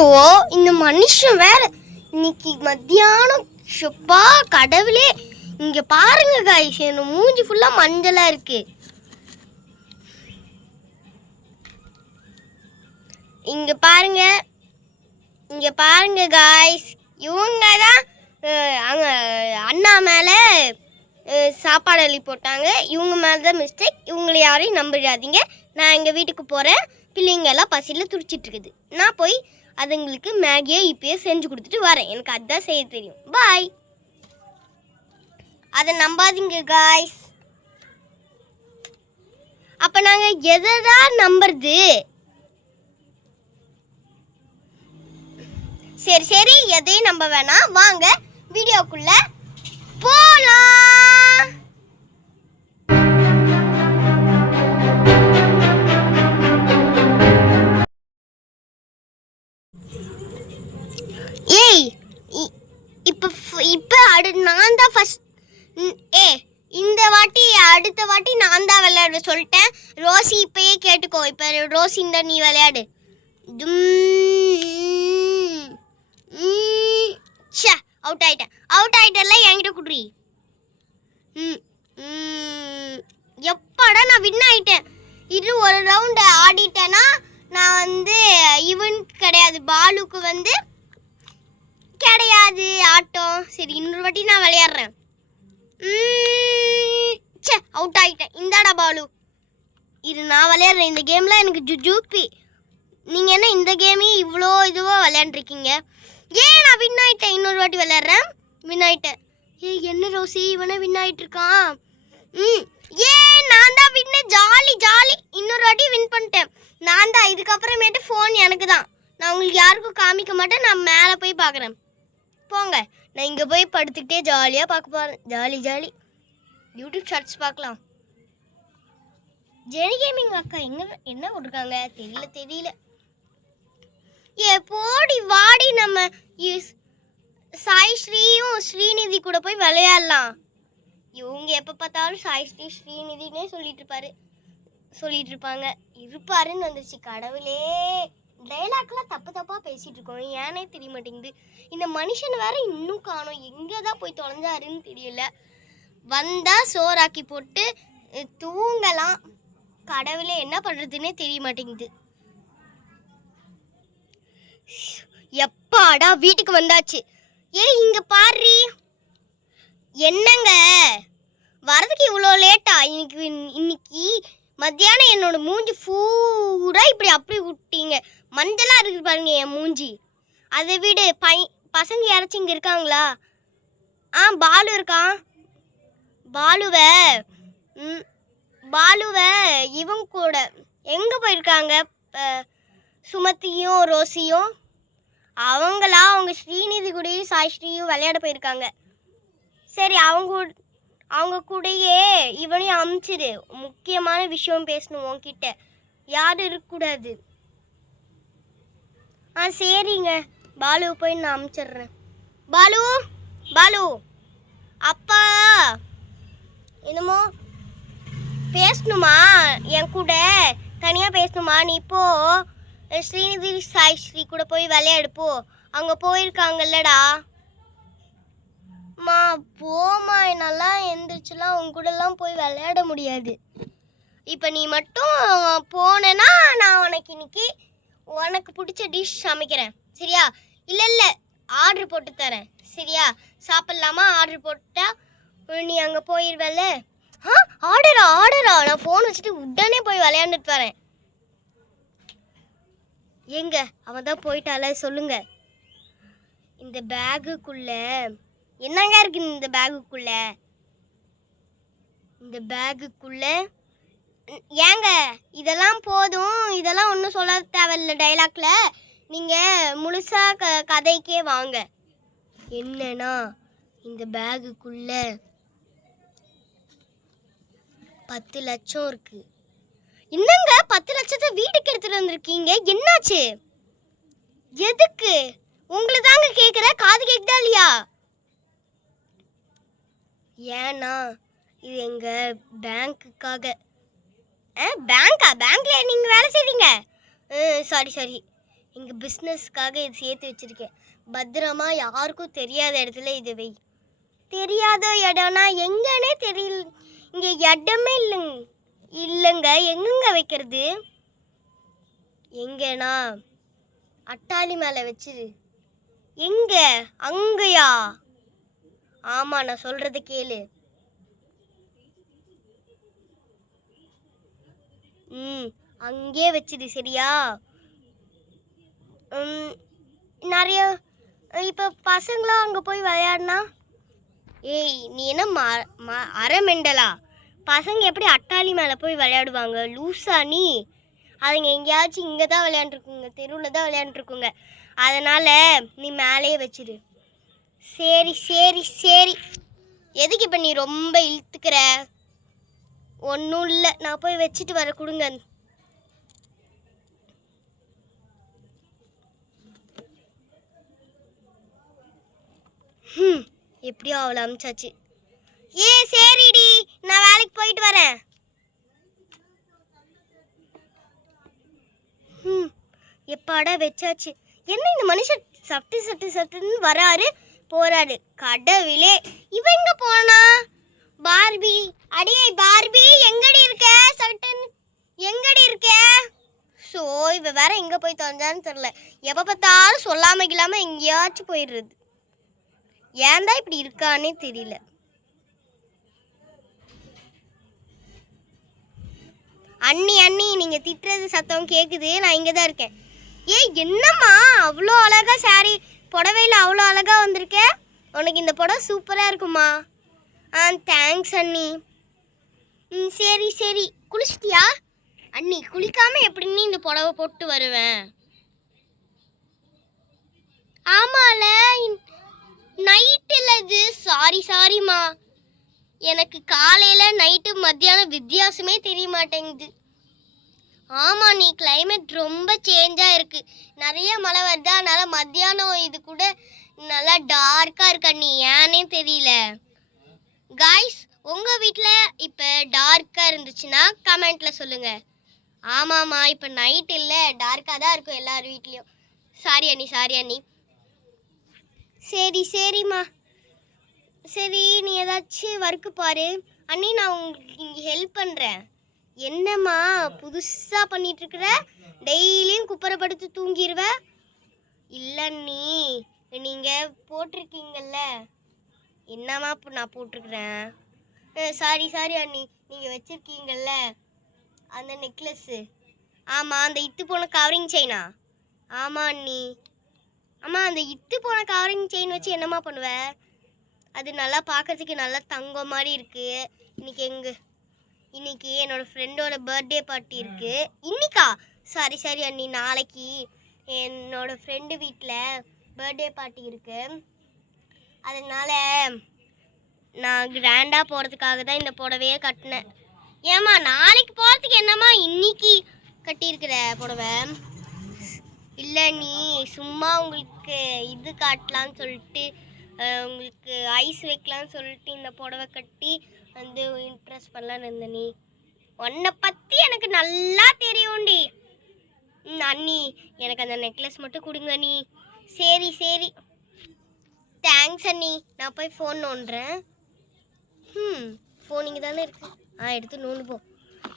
Show இந்த மனுஷன் வேற இன்னைக்கு மத்தியானம் ஷப்பா கடவுளே. இங்க பாருங்க காய்ஸ், என்ன மூஞ்சி ஃபுல்லா மஞ்சளா இருக்கு. இங்க பாருங்க காய்ஸ், இவங்க தான் அங்க அண்ணா மேல சாப்பாடு அள்ளி போட்டாங்க. இவங்க மேலே தான் மிஸ்டேக். இவங்களை யாரையும் நம்பிடாதீங்க. நான் எங்கள் வீட்டுக்கு போகிறேன். பிள்ளைங்க எல்லாம் பசியில் துடிச்சிட்டு இருக்குது. நான் போய் அதுங்களுக்கு மேகியை இப்பயே செஞ்சு கொடுத்துட்டு வரேன். எனக்கு அதுதான் செய்ய தெரியும். பாய். அதை நம்பாதீங்க காய்ஸ். அப்போ நாங்கள் எதா நம்புறது? சரி எதையும் நம்ப வேணாம். வாங்க வீடியோக்குள்ள போலாம். ஏய் இப்ப நான் தான் ஃபர்ஸ்ட். இந்த வாட்டி அடுத்த வாட்டி நான் தான் விளையாட சொல்லிட்டேன். ரோசி இப்பயே கேட்டுக்கோ. இப்ப ரோசி இந்த நீ விளையாடு. அவுட் ஆயிட்டல. என்கிட்ட குடுறி. எப்பாடா நான் வின் ஆயிட்டேன். இது ஒரு ரவுண்ட் ஆடிட்டேன்னா நான் இவன் கிடையாது, பாலுக்கு கிடையாது ஆட்டம். சரி இன்னொரு வாட்டி நான் விளையாடுறேன். அவுட் ஆயிட்டேன். இந்தாடா பாலு, இது நான் விளையாடுறேன். இந்த கேம்ல எனக்கு ஜுஜூப்பி. நீங்க என்ன இந்த கேமையும் இவ்வளோ இதுவோ விளையாண்டுருக்கீங்க? நான் வின் ஆயிட்டேன். இன்னொரு வாட்டி விளையாடுறேன். வின் ஆயிட்டேன். என்ன ரோசி, இவனை வின் ஆயிட்டு இருக்கான். நான் தான் வின்னு. ஜாலி. இன்னொரு வாட்டி வின் பண்ணிட்டேன். நான் தான். இதுக்கப்புறமேட்டு ஃபோன் எனக்கு தான். நான் உங்களுக்கு யாருக்கும் காமிக்க மாட்டேன். நான் மேலே போய் பார்க்குறேன். போங்க, நான் இங்கே போய் படுத்துக்கிட்டே ஜாலியாக பார்க்க போகிறேன். ஜாலி யூடியூப் ஷார்ட்ஸ் பார்க்கலாம். ஜெனி கேமிங் அக்கா என்ன கொடுக்காங்க தெரியல. போடி வாடி, நம்ம சாய் ஸ்ரீயும் ஸ்ரீநிதி கூட போய் விளையாடலாம். இவங்க எப்போ பார்த்தாலும் சாய் ஸ்ரீ ஸ்ரீநிதினே சொல்லிட்டு இருப்பாருன்னு வந்துச்சு. கடவுளே, டைலாக்லாம் தப்பா பேசிட்டு இருக்கோம். ஏனே தெரிய மாட்டேங்குது. இந்த மனுஷன் வேற இன்னும் காணோம். எங்கே தான் போய் தொலைஞ்சாருன்னு தெரியல. வந்தா சோறாக்கி போட்டு தூங்கலாம். கடவுளே, என்ன பண்றதுன்னே தெரிய மாட்டேங்குது. எப்பாடா வீட்டுக்கு வந்தாச்சு. இங்க பாரு. என்னங்க வரதுக்கு இவ்வளோ லேட்டா? இன்னைக்கு மத்தியானம் என்னோட மூஞ்சி பூரா அப்படி விட்டீங்க. மஞ்சளா இருக்கு பாருங்க என் மூஞ்சி. அதை விடு. பசங்க யாராச்சும் இங்க இருக்காங்களா? பாலு இருக்கான். பாலுவை இவங்க கூட எங்க போயிருக்காங்க? சுமதியும் ரோசியும். அவங்க ஸ்ரீநிதி கூடயும் சாய் ஸ்ரீயும் விளையாட போயிருக்காங்க. சரி, அவங்க கூடயே இவனையும் அனுப்பிச்சிடு. முக்கியமான விஷயம் பேசணும் உன்கிட்ட. யாரும் இருக்கக்கூடாது. சரிங்க. பாலுவை போய் நான் அனுப்பிச்சிடுறேன். பாலு அப்பா என்னமோ பேசணுமா? என் கூட தனியாக பேசணுமா? நீ இப்போ ஸ்ரீநிதி சாய் ஸ்ரீ கூட போய் விளையாடுப்போ. அங்கே போயிருக்காங்கல்லடா. போமா, என்னால் எந்திரிச்சுலாம் உங்க கூடலாம் போய் விளையாட முடியாது. இப்போ நீ மட்டும் போனேன்னா நான் உனக்கு பிடிச்ச டிஷ் சமைக்கிறேன். சரியா? இல்லை ஆர்டர் போட்டு தரேன். சரியா? சாப்பிட்லாமா? ஆர்டர் போட்டால் நீ அங்கே போயிடுவல்ல. ஆர்டரா? நான் ஃபோன் வச்சுட்டு உடனே போய் விளையாண்டுட்டு வரேன். எங்க அவன் தான் போயிட்டால. சொல்லுங்க. இந்த பேகுக்குள்ள என்னங்க இருக்கு? இந்த பேகுக்குள்ள ஏங்க இதெல்லாம் போதும். இதெல்லாம் ஒன்றும் சொல்ல தேவையில்லை டைலாக்ல. நீங்கள் முழுசாக கதைக்கே வாங்க. என்னன்னா இந்த பேகுக்குள்ள 10 லட்சம் இருக்கு. என்னங்க 10 லட்சத்தை வீட்டுக்கு எடுத்துட்டு வந்திருக்கீங்க? என்னாச்சு? எதுக்கு? உங்களை தாங்க கேட்குற. காது கேட்குதா இல்லையா? ஏன்னா இது எங்க பேங்க்குக்காக. பேங்க்ல நீங்க வேலை செய்றீங்க? சாரி. எங்கள் பிஸ்னஸ்க்காக இது சேர்த்து வச்சுருக்கேன். பத்திரமா யாருக்கும் தெரியாத இடத்துல இது வை. தெரியாத இடம்னா எங்கன்னே தெரியல. இங்கே இடமே இல்லைங்க. எங்கெங்க வைக்கிறது? எங்கன்னா அட்டாளி மேலே வச்சிரு. எங்க? அங்கயா? ஆமாம், நான் சொல்கிறத கேளு. அங்கே வச்சிடு, சரியா? நிறைய இப்போ பசங்களாம் அங்கே போய் விளையாடினா, ஏய் நீ என்ன அரை மெண்டலா? பசங்க எப்படி அட்டாளி மேலே போய் விளையாடுவாங்க? லூஸா நீ? அதுங்க எங்கேயாச்சும் இங்கே தான் விளையாண்டுருக்குங்க, தெருவில் தான் விளையாண்டுருக்குங்க. அதனால் நீ மேலேயே வச்சிடு. சரி சரி சரி. எதுக்கு இப்போ நீ ரொம்ப இழுத்துக்கிற? ஒன்றும் இல்லை, நான் போய் வச்சுட்டு வர. கொடுங்க. எப்படியோ அவளை அமிச்சாச்சு. சரிடி, நான் வேலைக்கு போயிட்டு வரேன். எப்பாடா வச்சாச்சு. என்ன இந்த மனுஷன் சட்டுன்னு வராரு போறாரு. கடவுளே, இவன் எங்க போனா? பார்பி, அடியே பார்பி, எங்கடி இருக்க? சட்டன் எங்கடி இருக்க? ஸோ இவ வேற எங்க போய் தொலைஞ்சான்னு தெரியல. எப்ப பார்த்தாலும் சொல்லாம இல்லாம எங்கேயாச்சும் போயிடுறது. ஏன்தான் இப்படி இருக்கானே தெரியல. அண்ணி அண்ணி, நீங்க திட்டுறது சத்தம் கேக்குது. நான் இங்க தான் இருக்கேன். என்னம்மா அவ்வளோ அழகா சாரி புடவையில் அவ்வளோ அழகா வந்திருக்க? உனக்கு இந்த புடவை சூப்பரா இருக்குமா? தேங்க்ஸ் அண்ணி. சரி சரி, குளிச்சிட்டியா? அண்ணி, குளிக்காம எப்படி நீ இந்த புடவை போட்டு வருவேன்? ஆமால, நைட்டில் இது. சாரிம்மா, எனக்கு காலையில் நைட்டு மத்தியானம் வித்தியாசமே தெரிய மாட்டேங்குது. ஆமாம், நீ கிளைமேட் ரொம்ப சேஞ்சாக இருக்குது. நிறைய மழை வருது, அதனால் மத்தியானம் இது கூட நல்லா டார்க்காக இருக்கா. நீ ஏன்னே தெரியல. காய்ஸ், உங்கள் வீட்டில் இப்போ டார்க்காக இருந்துச்சுன்னா கமெண்ட்டில் சொல்லுங்கள். ஆமாம்மா, இப்போ நைட் இல்லை, டார்க்காக தான் இருக்கும் எல்லார் வீட்லேயும். சாரி அண்ணி. சரிம்மா. சரி, நீ ஏதாச்சும் ஒர்க்கு பாரு. அண்ணி, நான் உங்களுக்கு இங்கே ஹெல்ப் பண்ணுறேன். என்னம்மா புதுசாக பண்ணிகிட்ருக்குற? டெய்லியும் குப்பரைப்படுத்து தூங்கிடுவ? இல்லை அண்ணி, நீங்கள் போட்டிருக்கீங்கல்ல. என்னம்மா நான் போட்டிருக்கிறேன்? சாரி அண்ணி, நீங்கள் வச்சுருக்கீங்கல்ல அந்த நெக்லஸ்ஸு. ஆமாம், அந்த இத்து போன கவரிங் செயினா? ஆமாம் அண்ணி. ஆமாம், அந்த இத்து போன கவரிங் செயின் வச்சு என்னம்மா பண்ணுவேன்? அது நல்லா பார்க்கறதுக்கு நல்லா தங்கம் மாதிரி இருக்குது. இன்னைக்கு என்னோட ஃப்ரெண்டோட பர்த்டே பார்ட்டி இருக்குது. இன்னைக்கா? சரி அண்ணி, நாளைக்கு என்னோட ஃப்ரெண்டு வீட்டில் பர்த்டே பார்ட்டி இருக்குது. அதனால் நான் கிராண்டாக போகிறதுக்காக தான் இந்த புடவையே கட்டினேன். ஏம்மா, நாளைக்கு போகிறதுக்கு என்னம்மா இன்னைக்கு கட்டியிருக்கிற புடவை? இல்லை, நீ சும்மா உங்களுக்கு இது காட்டலான்னு சொல்லிட்டு, உங்களுக்கு ஐஸ் வைக்கலான்னு சொல்லிட்டு இந்த புடவை கட்டி வந்து இன்ட்ரெஸ்ட் பண்ணலான்னு இருந்த. நீ உன்னை பற்றி எனக்கு நல்லா தெரியும்டி. அண்ணி, எனக்கு அந்த நெக்லஸ் மட்டும் கொடுங்க நீ. சரி தேங்க்ஸ் அண்ணி. நான் போய் ஃபோன் நோண்டுறேன். ஃபோன் இங்கே தானே இருக்கு. எடுத்து நோண்டு போ.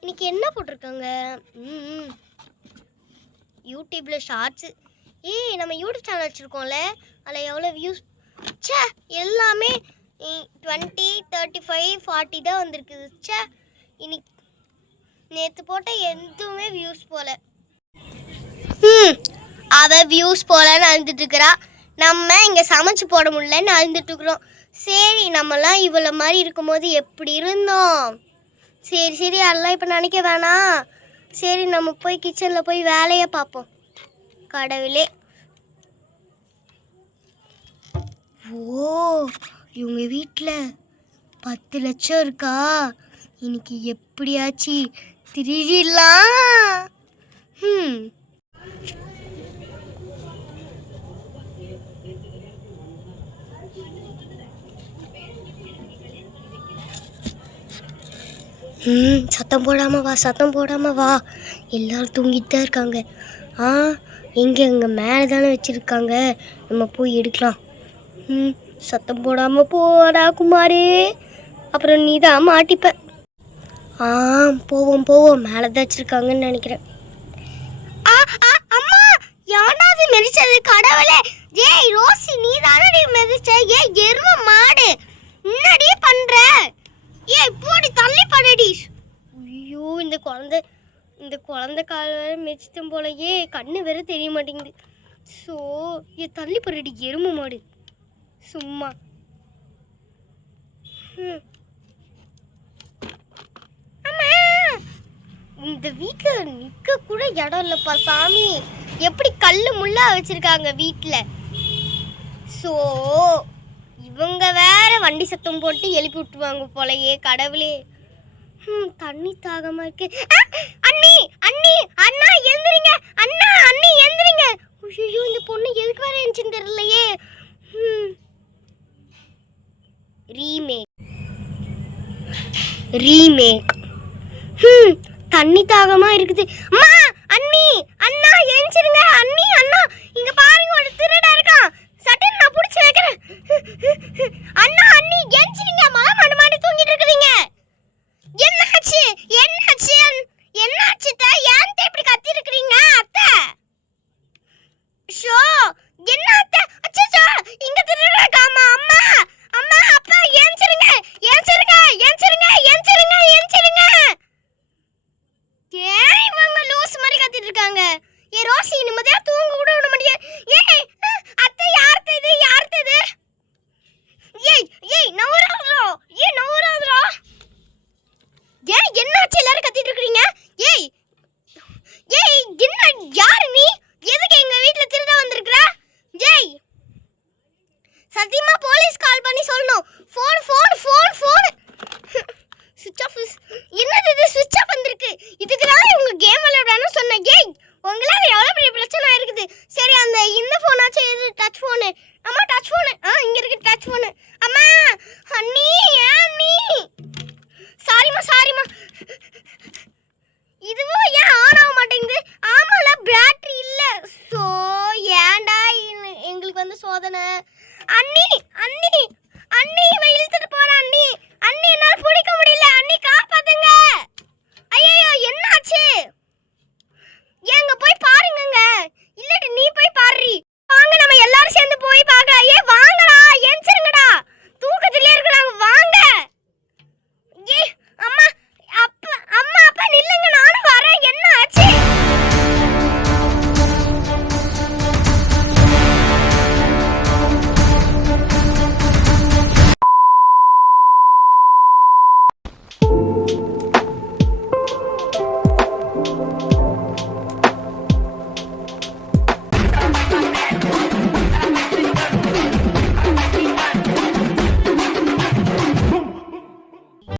இன்னைக்கு என்ன போட்டிருக்காங்க? யூடியூப்பில் ஷார்ட்ஸு. நம்ம யூடியூப் சேனல் வச்சுருக்கோம்ல, அதில் எவ்வளோ வியூஸ்? எல்லாமே 20, 35, 40 தான் வந்திருக்குது. இன்னைக்கு நேற்று போட்ட எதுவுமே வியூஸ் போல. அவள் வியூஸ் போலன்னு அழுந்துட்டுருக்குறா. நம்ம இங்கே சமைச்சு போட முடியலன்னு அழுந்துட்டுருக்குறோம். சரி, நம்மலாம் இவ்வளோ மாதிரி இருக்கும்போது எப்படி இருந்தோம்? சரி அதெல்லாம் இப்போ நினைக்க வேணாம். சரி, நம்ம போய் கிச்சனில் போய் வேலையை பார்ப்போம். கடவுளே. இவங்க வீட்டில் 10 லட்சம் இருக்கா? இன்னைக்கு எப்படியாச்சு திருடிடலாம். சத்தம் போடாம வா. எல்லாரும் தூங்கிட்டு தான் இருக்காங்க. ஆ எங்கே மேலே தானே வச்சுருக்காங்க, நம்ம போய் எடுக்கலாம். சத்தம் போடாமல் போடா குமாரே, அப்புறம் நீ தான் மாட்டிப்ப. போவோம் போவோம், மேலே தான் வச்சுருக்காங்கன்னு நினைக்கிறேன். அம்மா யானாவது மெதிச்சது கடவுளே. ஏய் ரோசி, நீ தானே மெதிச்ச? ஏய் எரும மாடு, என்னடி பண்ற? ஏய் போடி தள்ளி படுடி. ஐயோ இந்த குழந்தை கால் வேற மெதிச்சிட்டும் போலயே, கண்ணு வேற தெரிய மாட்டேங்குது. ஸோ தள்ளி படுடி எரும மாடு சும்மா. இந்த வீட்டில் நிற்க கூட இடம் இல்லைப்பா சாமி, எப்படி கல்லு முள்ளா வச்சிருக்காங்க வீட்டில். ஸோ இவங்க வேற வண்டி சத்தம் போட்டு எழுப்பி விட்டுருவாங்க போலயே கடவுளே. தண்ணி தாகமா இருக்கு. அண்ணி அண்ணி அண்ணா எந்திரிங்க, அண்ணா அண்ணி எந்திரிங்க. ஐயோ இந்த பொண்ணு எதுக்கு வேற எந்திரிச்சுன்னு தெரியலையே. ரீமேக் தண்ணி தாகமா இருக்குது. அம்மா அண்ணி அண்ணா எந்திரிங்க, அண்ணி அண்ணா இங்க பாருங்க ஒரு திருடா இருக்கான், சட்டன் நான் புடிச்சு வைக்கிறேன். அண்ணா அண்ணி எந்திரிங்க, மாமா மாடி தூங்கிட்டு இருக்கீங்க. என்னாச்சு என்னாச்சு என்னாச்சு தா, ஏன் இப்படி கத்தி இருக்கீங்க அத்தை? ஷோ என்ன அத்தை? அச்சச்சோ இங்க திருடா இருக்காமா. அம்மா அம்மா அப்பா எந்திரிங்க எந்திரிங்க எந்திரிங்க எந்திரிங்க எந்திரிங்க. ஏன் இவங்க லூஸ் மாதிரி கத்திட்டு இருக்காங்க? ஏ ரோசி நிம்மதியா தூங்க